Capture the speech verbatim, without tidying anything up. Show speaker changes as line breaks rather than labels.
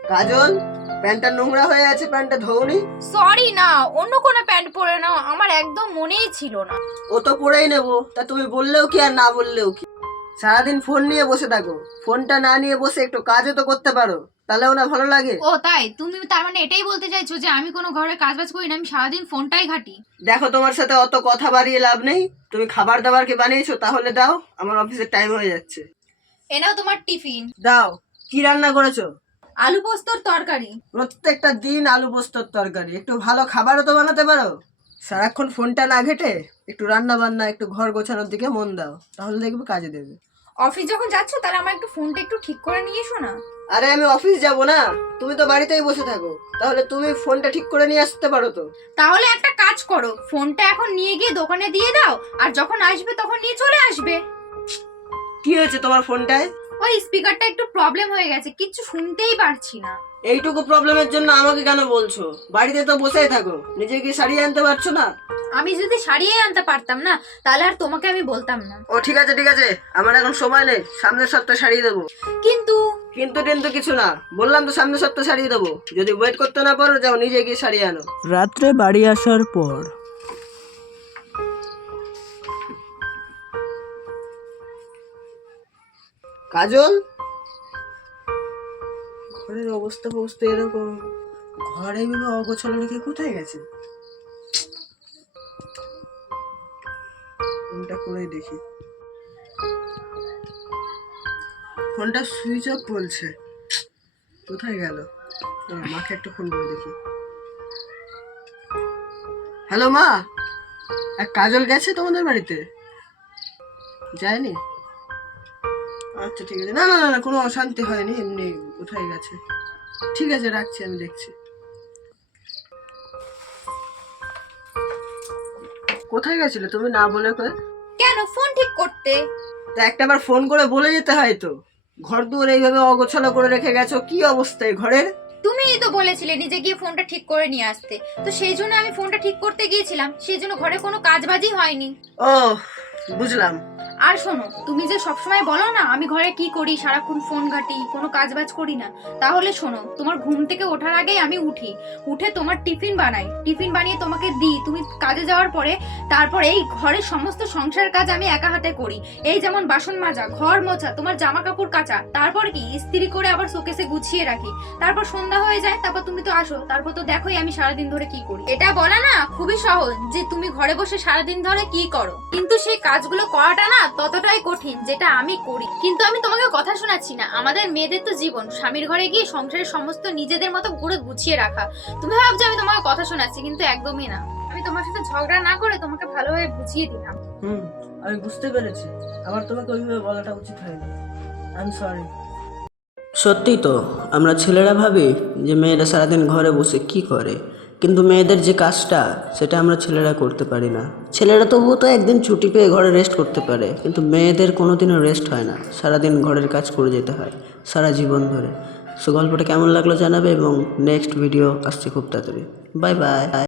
কাজল, প্যান্টটা নোংরা হয়ে আছে, প্যান্টটা ধোনি?
সরি না, অন্য কোনো প্যান্ট পরে নাও, আমার একদম মনেই ছিল না।
ও তো পরেই নেবো, তা তুমি বললেও কি আর না বললেও কি? সারাদিন ফোন নিয়ে বসে থাকো, ফোনটা না নিয়ে বসে একটু কাজও তো করতে পারো, তাহলেও না ভালো লাগে।
ও তাই? তুমি তার মানে এটাই বলতে চাইছো যে আমি কোনো ঘরে কাজ বাজ করি না, আমি সারাদিন ফোনটাই ঘাঁটি?
দেখো, তোমার সাথে অত কথা বাড়িয়ে লাভ নেই। তুমি খাবার দাবার কি বানিয়েছো? তাহলে দাও, আমার অফিসের টাইম হয়ে যাচ্ছে।
এ নাও তোমার টিফিন।
দাও। কি রান্না করেছো?
আলু পোস্তর তরকারি।
প্রত্যেকটা দিন আলু পোস্তর তরকারি, একটু ভালো খাবারও তো বানাতে পারো। সারাক্ষণ ফোনটা না ঘেটে একটু রান্না বান্না, একটু ঘর গোছানোর দিকে মন দাও, তাহলে দেখবে কাজে দেবে।
অফিস যখন যাচ্ছ তাহলে আমার একটু ফোনটা একটু ঠিক করে নিয়ে এসো না।
আরে আমি অফিস যাব না, তুমি তো বাড়িতেই বসে থাকো, তাহলে তুমি ফোনটা ঠিক করে নিয়ে আসতে পারো তো।
তাহলে একটা কাজ করো, ফোনটা এখন নিয়ে গিয়ে দোকানে দিয়ে দাও, আর যখন আসবে তখন নিয়ে চলে আসবে।
কি হয়েছে তোমার ফোনটায়?
ওই স্পিকারটা একটু প্রবলেম হয়ে গেছে, কিচ্ছু শুনতেই পারছি না।
এইটুকু প্রবলেমের জন্য আমাকে কেন বলছো? বাড়িতে তো বসেই থাকো, নিজে কি সারিয়ে আনতে পারছো না?
আমি যদি সারিয়ে আনতে পারতাম না তাহলে আর তোমাকে আমি বলতাম না।
ও ঠিক আছে ঠিক আছে, আমার এখন সময় নেই, সামনের সপ্তাহে সারিয়ে দেবো।
কিন্তু
কিন্তু টেন্তু কিছু না, বললাম তো সামনের সপ্তাহে সারিয়ে দেবো। যদি ওয়েট করতে না পারো, যাও নিজে গিয়ে সারিয়ে আনো। রাত্রে বাড়ি আসার পর কাজল, ঘরের অবস্থা ফবস্থা এরকম, ঘরে এভাবে অগোছালো রেখে কোথায় গেছে? ফোনটা করেই দেখি, ফোনটা সুইচ অফ বলছে, কোথায় গেল? দাঁড়া, মাকে একটা ফোন করে দেখি। হ্যালো মা, এক কাজল গেছে তোমাদের বাড়িতে? যায়নি? আচ্ছা ঠিক আছে, না না না না, কোনো অশান্তি হয়নি, এমনি কোথায় গেছে। ঠিক আছে, রাখছি, আমি দেখছি। কোথায় গেছিলে তুমি না বলে করে?
কেন, ফোন ঠিক করতে।
তা একটা বার ফোন করে বলে যেতে হয় তো। ঘর দুয়ার এইভাবে অগোছালো করে রেখে গেছো, কি অবস্থায় ঘরের?
তুমিই তো বলেছিলে নিজে গিয়ে ফোনটা ঠিক করে নিয়ে আসতে, তো সেই জন্য আমি ফোনটা ঠিক করতে গিয়েছিলাম, সেই জন্য ঘরে কোনো কাজবাজই হয়নি।
ও, বুঝলাম।
আর শোনো, তুমি যে সবসময় বলো না আমি ঘরে কি করি, সারাক্ষণ ফোন ঘাঁটি, কোনো কাজ বাজ করি না, তাহলে শোনো, তোমার ঘুম থেকে ওঠার আগেই আমি উঠি, উঠে তোমার টিফিন বানাই, টিফিন বানিয়ে তোমাকে দিই, তুমি কাজে যাওয়ার পরে তারপর এই ঘরের সমস্ত সংসারের কাজ আমি একা হাতে করি। এই যেমন বাসন মাজা, ঘর মোছা, তোমার জামা কাপড় কাচা, তারপর কি ইস্ত্রি করে আবার শোকেসে গুছিয়ে রাখি। তারপর সন্ধ্যা হয়ে যায়, তারপর তুমি তো আসো, তারপর তো দেখোই আমি সারাদিন ধরে কি করি। এটা বলা না খুবই সহজ যে তুমি ঘরে বসে সারাদিন ধরে কি করো, কিন্তু সেই কাজগুলো করাটা না ততটাই কঠিন যেটা আমি করি। কিন্তু আমি তোমাকে কথা শোনাচ্ছি না, আমাদের মেয়েদের তো জীবন স্বামীর ঘরে গিয়ে সংসারের সমস্ত নিজেদের মতো ঘুরে গুছিয়ে রাখা। তুমি ভাবছো আমি তোমাকে কথা শোনাচ্ছি, কিন্তু একদমই না। আমি তোমার সাথে ঝগড়া না করে তোমাকে ভালোভাবে বুঝিয়ে দিলাম।
হুম, আমি বুঝতে পেরেছি, আমার তোমাকে ওইভাবে বলাটা উচিত হয়নি। I am sorry. সত্যি তো, আমরা ছেলেরা ভাবি যে মেয়েরা সারাদিন ঘরে বসে কি করে, কিন্তু মেয়েদের যে কাজটা সেটা আমরা ছেলেরা করতে পারি না। ছেলেরা তবুও তো একদিন ছুটি পেয়ে ঘরে রেস্ট করতে পারে, কিন্তু মেয়েদের কোনোদিনও রেস্ট হয় না, সারাদিন ঘরের কাজ করে যেতে হয় সারা জীবন ধরে। সো গল্পটা কেমন লাগলো জানাবে, এবং নেক্সট ভিডিও আসছে খুব তাড়াতাড়ি। Bye by.